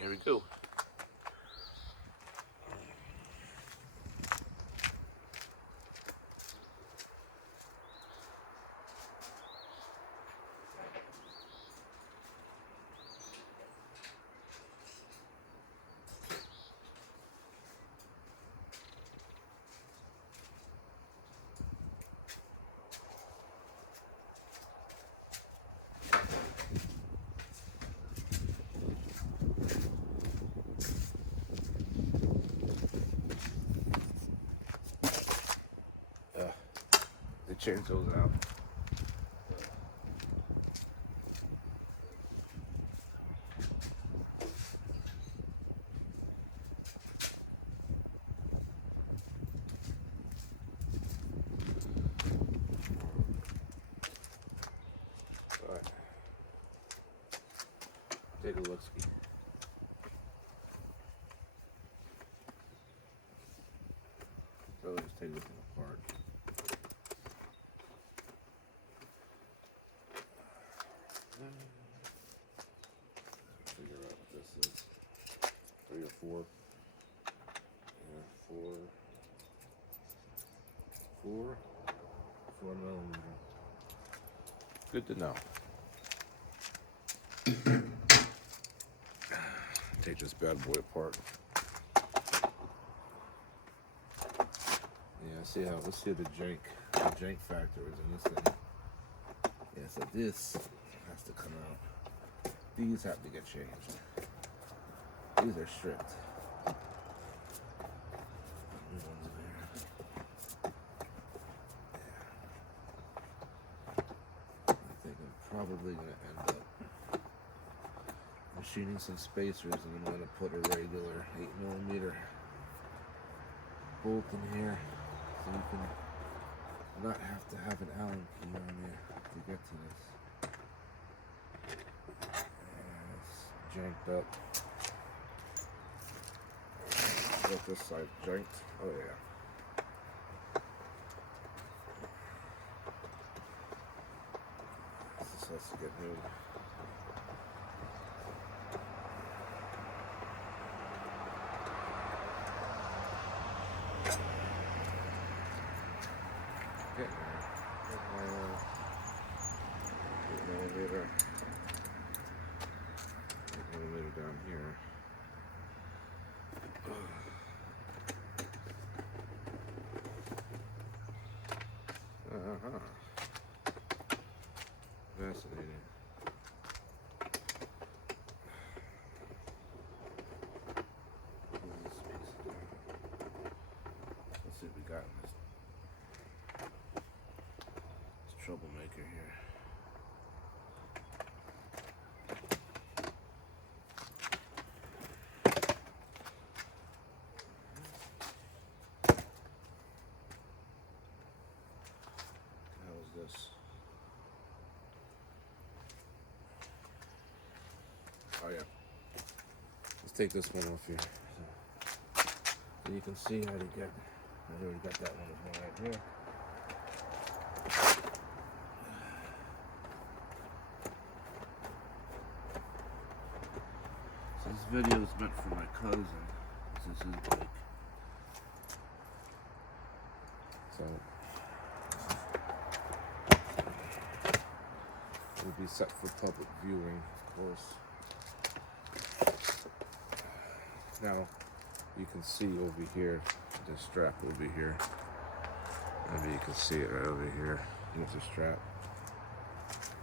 Here we go. Change those out. All right. Take a look, ski. So let's take this thing apart. Figure out what this is. 3 or 4. Yeah, 4 millimeter. Good to know. Take this bad boy apart. Yeah, let's see the jank factor is in this thing. Yeah, so this has to come out. These have to get changed. These are stripped. New ones in there. Yeah. I think I'm probably going to end up machining some spacers, and I'm going to put a regular 8mm bolt in here so you can not have to have an Allen key on there to get to this. It's janked up. Got this side janked. Oh yeah. This has to get moved. Elevator down here. Fascinating. Let's see what we got in this troublemaker here. This. Oh yeah. Let's take this one off here. So you can see how to get. I already got that one right here. So this video is meant for my cousin. This is his bike. So will be set for public viewing, of course. Now, you can see over here, the strap over here. Maybe you can see it right over here. Here's the strap.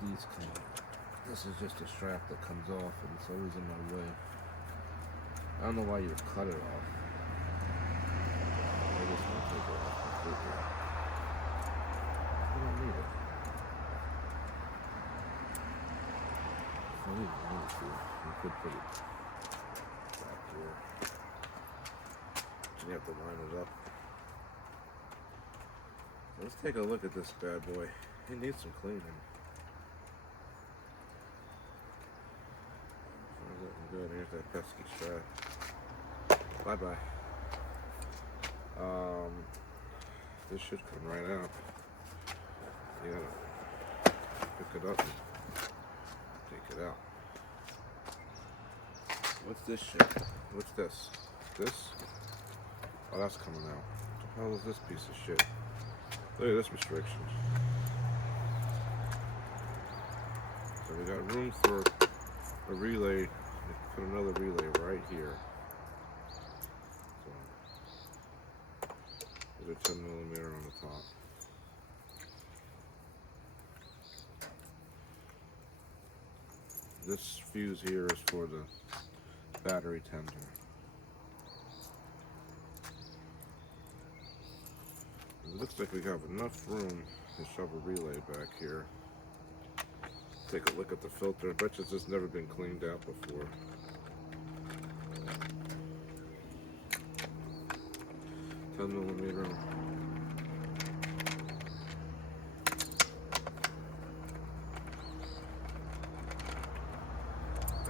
These come. This is just a strap that comes off, and it's always in my way. I don't know why you would cut it off. I just want to take it off completely. I don't need it. You could put it back here. You have to line it up. So let's take a look at this bad boy. It needs some cleaning. Looking good. Here's that pesky strap. Bye-bye. This should come right out. You gotta pick it up and take it out. What's this shit? What's this? This? Oh, that's coming out. What the hell is this piece of shit? Look at this restriction. So we got room for a relay. Put another relay right here. So there's a 10mm on the top. This fuse here is for the battery tender. It looks like we have enough room to shove a relay back here. Take a look at the filter. I bet you this has never been cleaned out before. $10mm.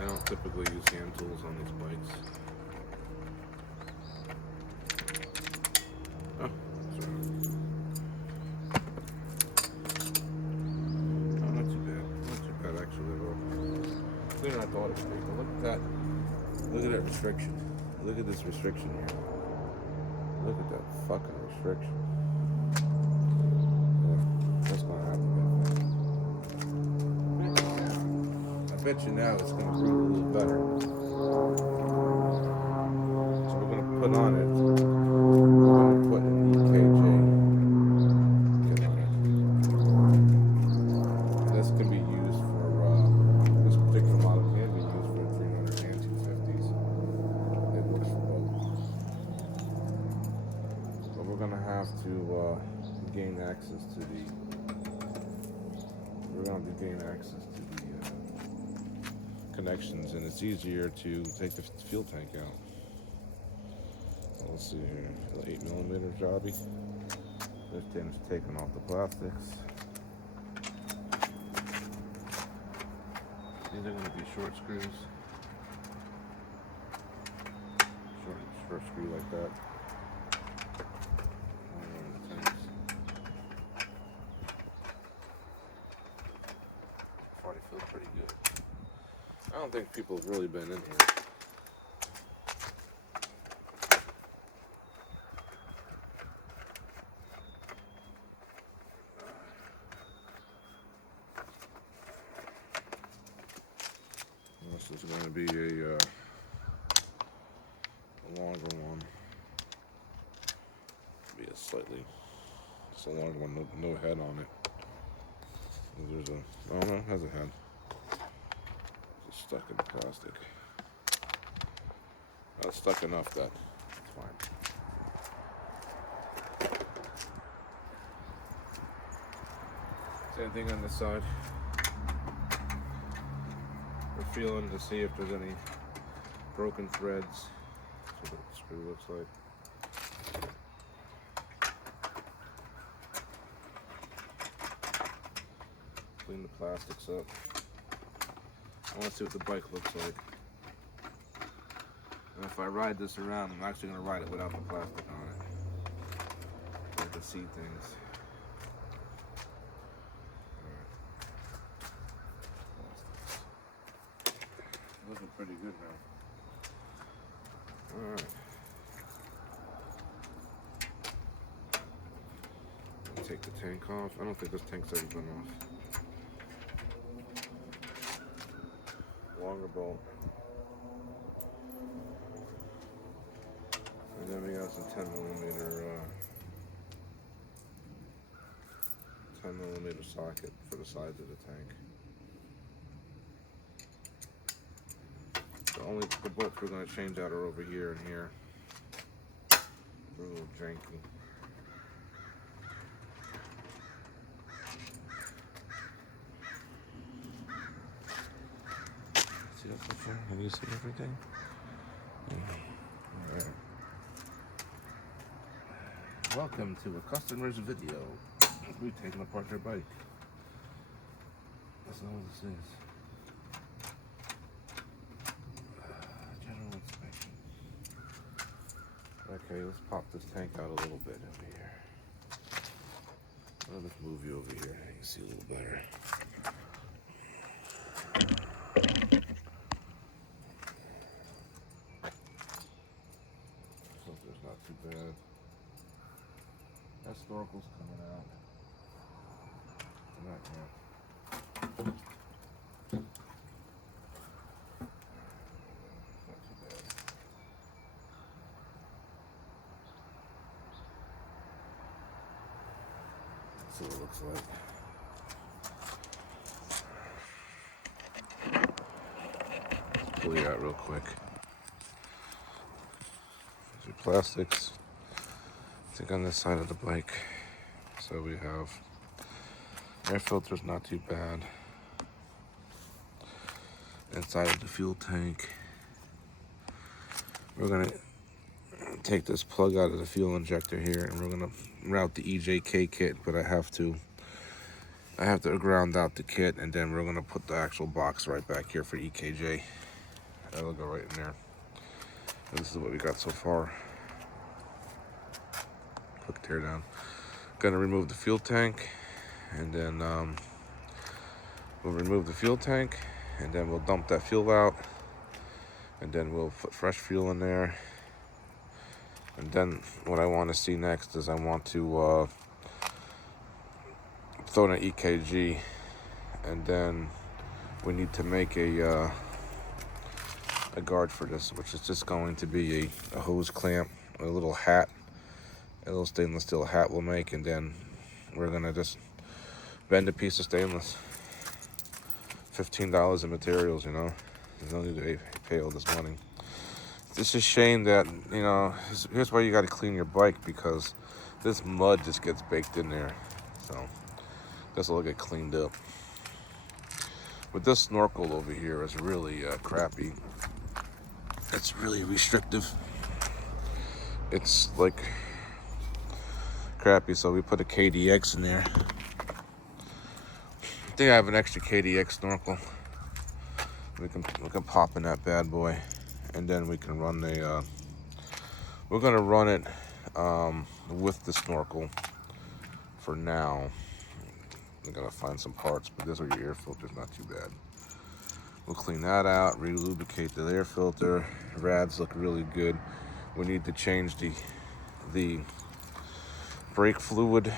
I don't typically use hand tools on these bikes. Oh, that's right. Oh, not too bad. Not too bad actually at all. Cleaner than I thought it would be. But look at that. Look at that restriction. Look at this restriction here. Look at that fucking restriction. Yeah, what's gonna happen? I bet you now it's gonna breathe a little better. So we're gonna put on it. We're gonna put an EJK kit on it. And this can be used for this particular model can be used for 300 and 250s. It works for both. But we're gonna have to gain access to the. We're gonna have to gain access to the connections, and it's easier to take the fuel tank out. Let's see here, the 8mm jobby. This thing's taking off the plastics. These are going to be short screws. Short screw like that. Already feels pretty good. I don't think people have really been in here. This is going to be a longer one. Be a slightly, just a longer one, no head on it. There's a, oh no, it has a head. It's stuck in plastic. It's stuck enough that it's fine. Same thing on this side. We're feeling to see if there's any broken threads. That's what the screw looks like. Clean the plastics up. I want to see what the bike looks like. And if I ride this around, I'm actually going to ride it without the plastic on it. So I can see things. Looking pretty good now. Alright. Take the tank off. I don't think this tank's ever been off. Longer bolt. And then we got some 10mm socket for the sides of the tank. The bolts we're going to change out are over here and here. They're a little janky. See that picture? Can you see everything? Alright. Welcome to a customer's video. We're taking apart their bike. That's not what this is. Okay, let's pop this tank out a little bit over here. I'll just move you over here. You can see a little better. snorkel's coming out. Not yet. Not too bad. That's what it looks like. Pull you out real quick. There's your plastics. I think on this side of the bike. So we have air filter's not too bad. Inside of the fuel tank. We're gonna take this plug out of the fuel injector here, and we're gonna route the EJK kit, but I have to ground out the kit, and then we're gonna put the actual box right back here for EKJ. That'll go right in there. And this is what we got so far. Quick tear down. Gonna remove the fuel tank, and then we'll remove the fuel tank, and then we'll dump that fuel out, and then we'll put fresh fuel in there. And then what I want to see next is I want to throw in an EKG, and then we need to make a guard for this, which is just going to be a hose clamp, a little hat, a little stainless steel hat we'll make, and then we're gonna just bend a piece of stainless. $15 in materials, you know. There's no need to pay all this money. It's a shame that, you know, here's why you got to clean your bike, because this mud just gets baked in there. So this will get cleaned up. But this snorkel over here is really crappy. It's really restrictive. It's like crappy, so we put a KDX in there. I think I have an extra KDX snorkel. We can pop in that bad boy, and then we can run the. We're gonna run it with the snorkel for now. I'm gonna find some parts, but this is your air filter's not too bad. We'll clean that out, re-lubricate the air filter. Rads look really good. We need to change the brake fluid.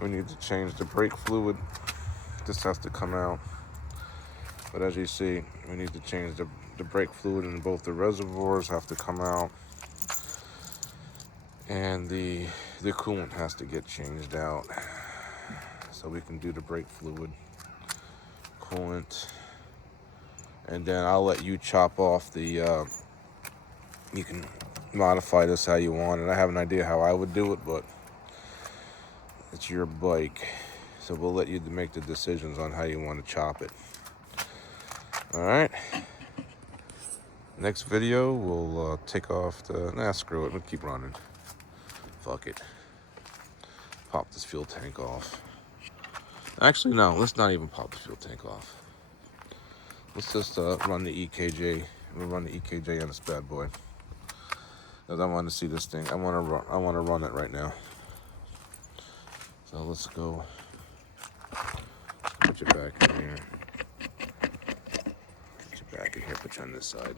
We need to change the brake fluid. This has to come out. But as you see, we need to change the brake fluid, and both the reservoirs have to come out. And the coolant has to get changed out. So we can do the brake fluid, coolant, and then I'll let you chop off the, you can modify this how you want it. I have an idea how I would do it, but it's your bike. So we'll let you make the decisions on how you want to chop it. All right. Next video, we'll take off the, screw it, we'll keep running. Fuck it. Pop this fuel tank off. Actually, no, let's not even pop the fuel tank off. Let's just run the EKJ. We'll run the EKJ on this bad boy. Because I want to see this thing. I want to run it right now. So let's go. Put you back in here. Put you back in here. Put you on this side.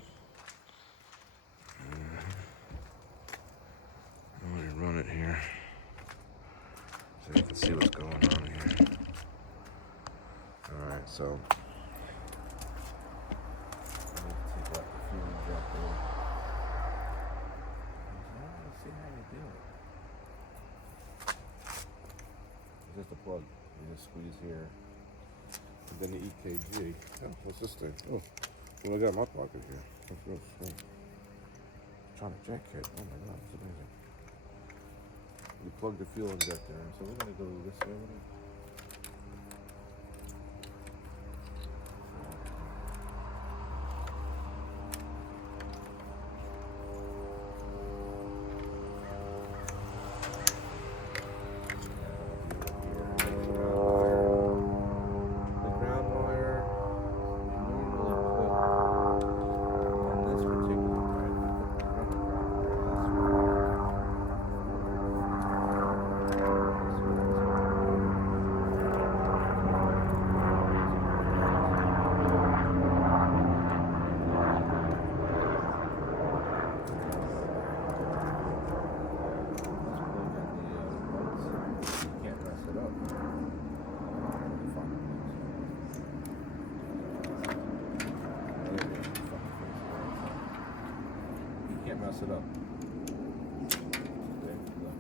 I want to run it here, so you can see what's going on here. All right, so take out the fuel injector. I want to see how you do it. It's just a plug. You just squeeze here, and then the EKG. Oh, what's this thing? Oh, well, I got my pocket here. That's real strange. Electronic jack kit. Oh my God, that's amazing. You plug the fuel injector in, so we're gonna go this way. mess it up. There, look.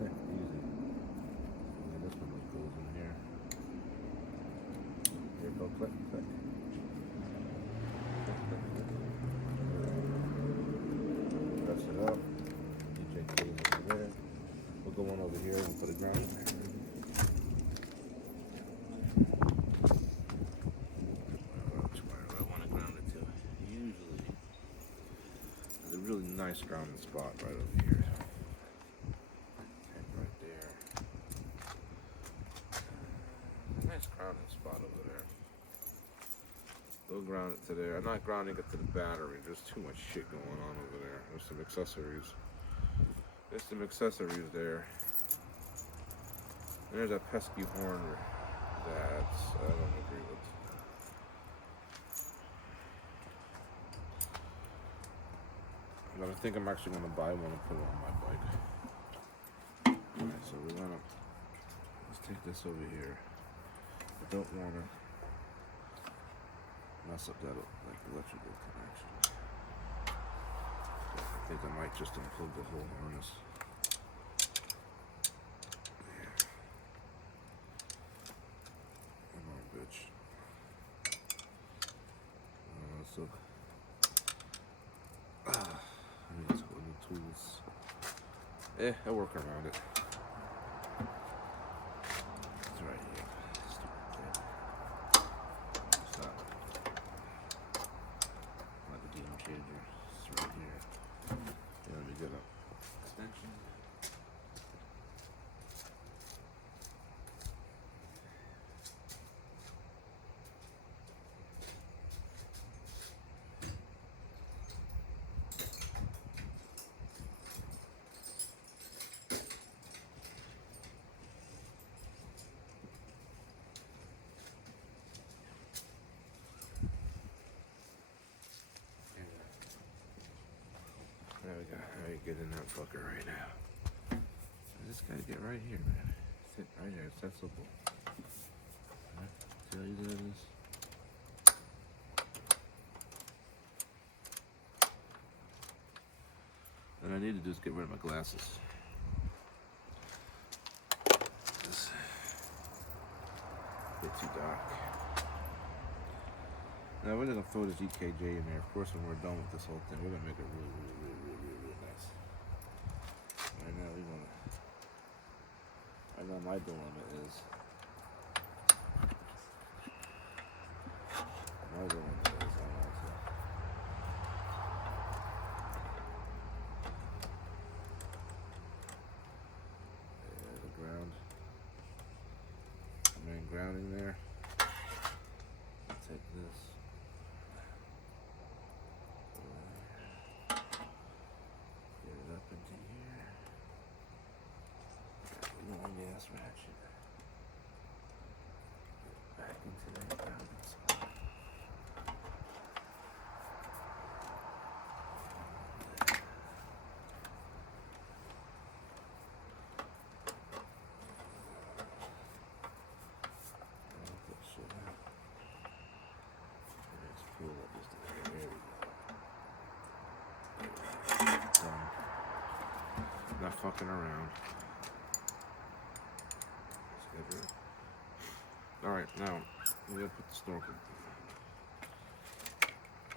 Easy. And then this one just goes in here. Here, go click, click. Press it up. EJK is over there. We'll go one over here and put it ground in there. Where I want to ground it to. Usually, there's a really nice grounding spot right over here. And right there. A nice grounding spot over there. We'll ground it to there. I'm not grounding it to the battery. There's too much shit going on over there. There's some accessories. There's some accessories there. There's that pesky horn that I don't agree with. But I think I'm actually going to buy one and put it on my bike. Alright, so we're going to, let's take this over here. I don't want to mess up that like electrical connection. I think I might just unplug the whole harness. Yeah. Come on, bitch. So, I need some other tools. I'll work around it. It's right here. Stupid thing. Stop. Like a game changer. It's right here. Yeah, let me get an extension. There we go. How you get in that fucker right now? This guy get right here, man. Sit right here. It's that simple. Right. See how easy that is? And I need to just get rid of my glasses. This a bit too dark. Now we're gonna throw this EKJ in there. Of course, when we're done with this whole thing, we're gonna make it really, really, really, really, really, really nice. Right now, we wanna. I know my dilemma is. My dilemma is I want to. The ground. Main grounding there. Take this. Get it up into here. Long ass ratchet. Get back into that grounding spot. Put shit out. Let's pull up just a little. There we go. Done. Not fucking around. Alright, now we're gonna put the snorkel.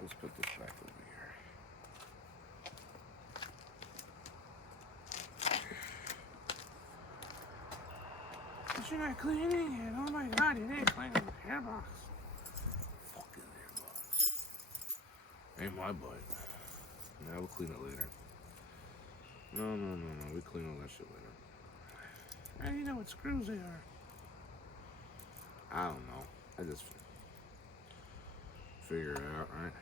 Let's put this back over here. But you're not cleaning it. Oh my god, you ain't cleaning the airbox. Fucking airbox. Ain't my bike. Now we'll clean it later. No. We clean all that shit later. How do you know what screws they are? I don't know. I just figure it out, right?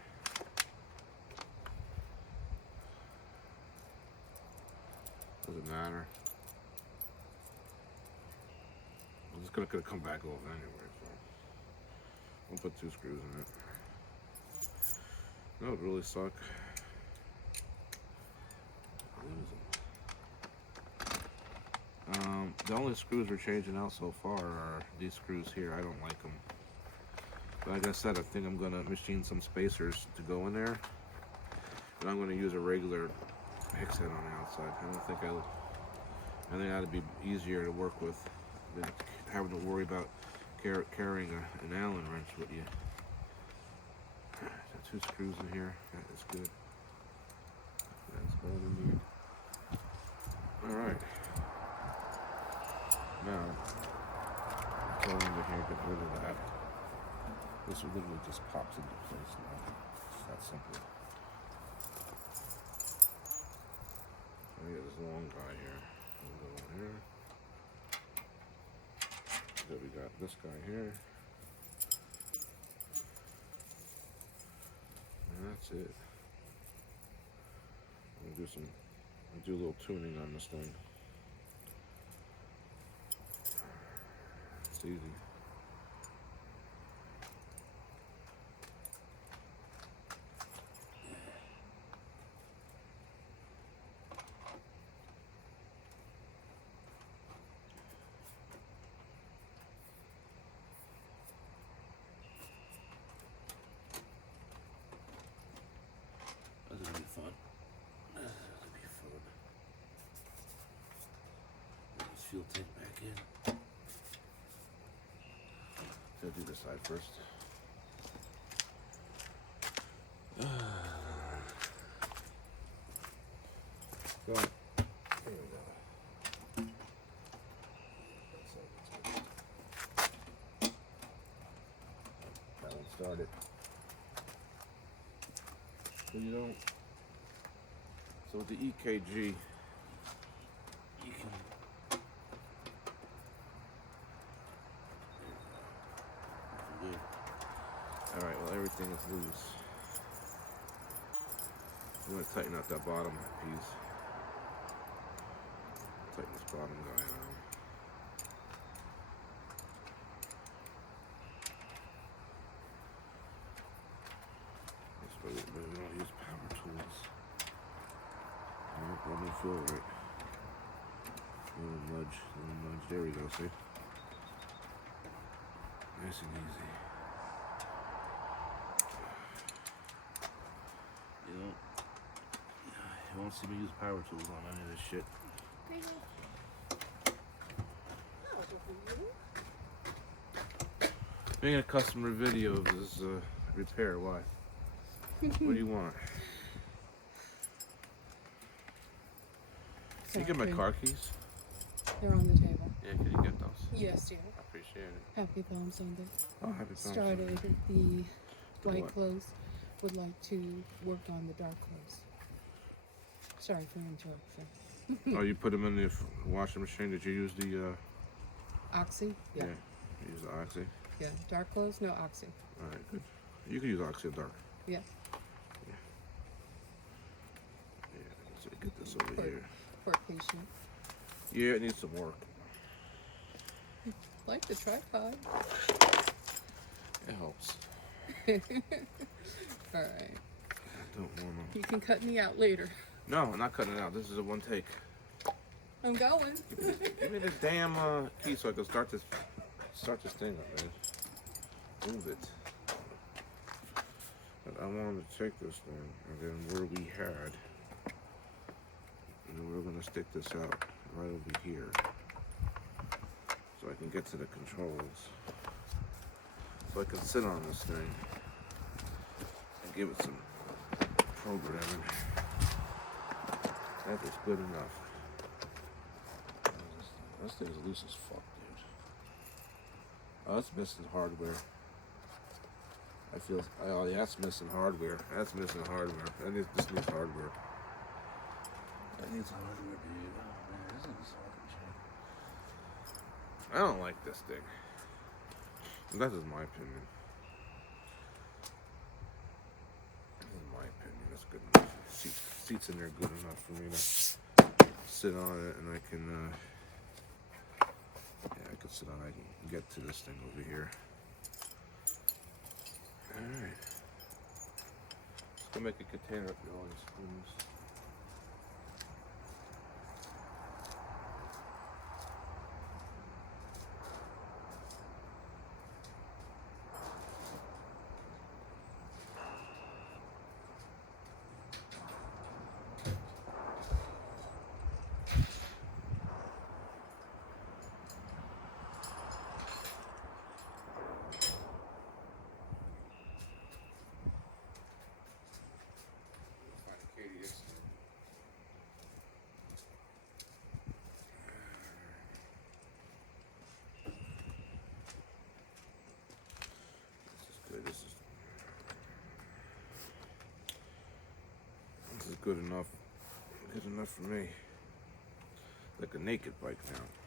Doesn't matter. I'm just gonna come back over anyway, so we'll put 2 screws in it. That would really suck. The only screws we're changing out so far are these screws here. I don't like them. But like I said, I think I'm gonna machine some spacers to go in there. And I'm going to use a regular hex head on the outside. I think that'd be easier to work with than having to worry about carrying an Allen wrench with you. Got 2 screws in here. That is good. That's all we need. Alright. Now, go into here, get rid of that. This literally just pops into place now. It's that simple. We got this long guy here. We'll go in here. Then we got this guy here. And that's it. I'm gonna do a little tuning on this thing. It's easy. That's gonna be fun. Put this fuel tank back in. Gotta do this side first. Go. Here we go. That one started. So you don't. So with the EKG, you can. All right. Well, everything is loose. I'm gonna tighten out that bottom piece. Tighten this bottom guy on. This way we don't use power tools. Let me feel it right. Little nudge. There we go, see? Nice and easy. You won't see me use power tools on any of this shit. Making a customer video of this repair. Why? What do you want? Can you get my car keys? They're on the table. Yeah, can you get those? Yes, dear. I appreciate it. Happy Palm Sunday. Oh, happy Palm Started Sunday. the white what? clothes. Would like to work on the dark clothes. Sorry for interruption. Oh, you put them in the washing machine. Did you use the Oxy? Yeah. You use the Oxy? Yeah. Dark clothes? No Oxy. Alright, good. You can use Oxy in dark. Yeah. Yeah, so get this over here. For a patient. Yeah, it needs some work. Like the tripod. It helps. Alright. I don't want to. You can cut me out later. No, I'm not cutting it out. This is a one take. I'm going. Give me this damn key so I can start this thing up, man. Move it. But I wanted to take this thing, and then where we had, and then we're gonna stick this out right over here, so I can get to the controls, so I can sit on this thing and give it some programming. That is good enough. This thing is loose as fuck, dude. Oh, that's missing hardware. Oh yeah, that's missing hardware. That's missing hardware. This needs hardware. That needs hardware, dude. Oh man, this is hardware. I don't like this thing. That is my opinion. This is my opinion. That's good enough. Seats in there good enough for me to sit on it, and I can, I can sit on it. I can get to this thing over here. Alright. Just gonna make a container up with all these spoons. This is good enough. Good enough for me. Like a naked bike now.